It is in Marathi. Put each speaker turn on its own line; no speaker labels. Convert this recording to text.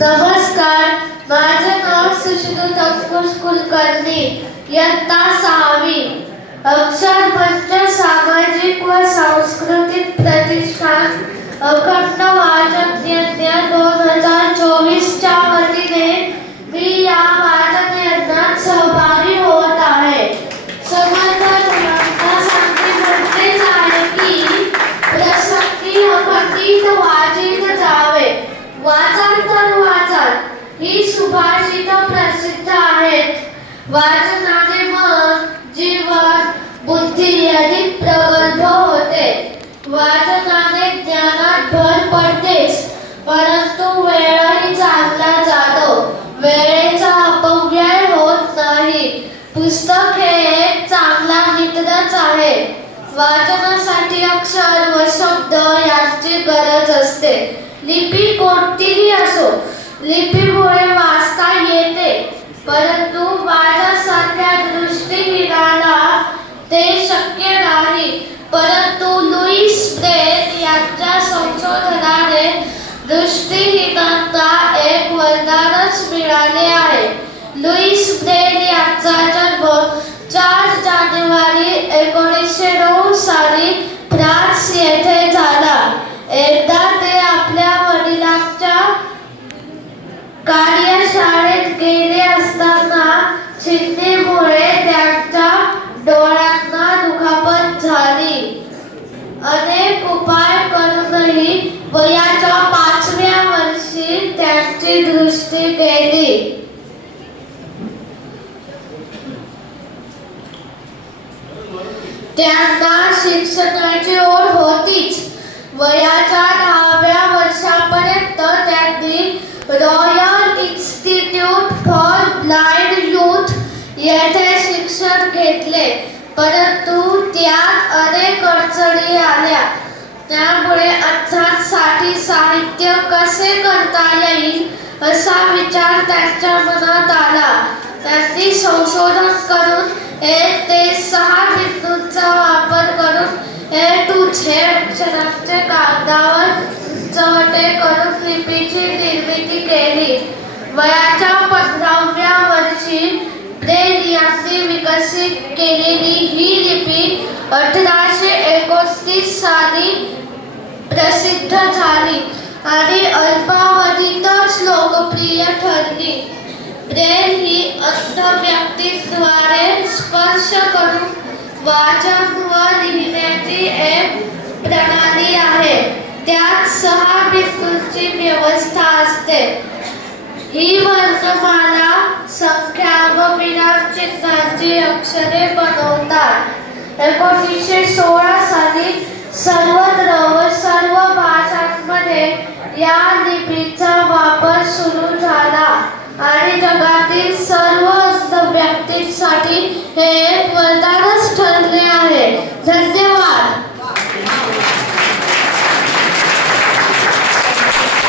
नमस्कार. माझे नाव सुश्रुत तपकुश कुलकर्णी इयत्ता सहावी. अक्षर मंच सामाजिक व सांस्कृतिक प्रतिष्ठान अखंड वाचन यज्ञ दोन हजार चोवीसच्या वतीने मी या वाचन यज्ञात सहभागी होत आहे. समर्थ गुणांना सांगते म्हणतेच आहे की प्रसंगी अखंडित वाचित वाचन तर वाचन. ही सुभाषित प्रसिद्ध आहेत. वाचनाने मन जीवन बुद्धी अधिक प्रगल्भ होते. वाचनाने ज्ञानात भर पडतेच. परंतु वेळही चांगला जातो. वेळेचा अपव्यय होत नाही. पुस्तक हे एक चांगला मित्रच आहे. वाचनासाठी अक्षर व शब्द यांची गरज असते. लिपी कोणतीही असो लिपीमुळे वाचता येते. परंतु माझ्यासारख्या दृष्टीहीनाला ते शक्य नाही. परंतु लुईस ब्रेन यांच्या संशोधनाने दृष्टीहीनांना एक वरदानच मिळाले आहे. लुईस ब्रेन यांचा जन्म चार जानेवारी एकोणीसशे नऊ कार्यशाळेत असताना चिंतेमुळे त्यांच्या डोळ्यांना दुखापत झाली. अनेक उपाय करूनही वयाच्या पाचव्या वर्षी त्यांची दृष्टी गेली. त्यांना शिक्षणाची ओढ होतीच. वयाच्या घेतले. परंतु त्यात अनेक अडचणी आल्या. त्यामुळे अर्थांसाठी साहित्य कसे करता येईल असा विचार त्यांच्या मनात आला. त्यांनी संशोधन करून एक ते सहा बिंदूंचा वापर करून ए टू झेड अक्षरांचे कागदावर चवटे करून लिपीची निर्मिती केली. वयाच्या पंधराव्या वर्षी ब्रेल विकसित केलेली ही लिपी अठराशे एकोणतीस साली प्रसिद्ध झाली आणि अल्पावधीतच लोकप्रिय ठरली. प्रेम ही अंध व्यक्तीद्वारे स्पर्श करून वाचन व लिहिण्याची एक प्रणाली आहे. त्यात सहा बिंदूंची व्यवस्था असते. ही वर्तमाना चिन्हांची अक्षरे बनवतात. एकोणीसशे सोळा साली सर्वत्र व सर्व भाषांमध्ये या लिपीचा वापर सुरू झाला आणि जगातील सर्व व्यक्तींसाठी हे एक वरदान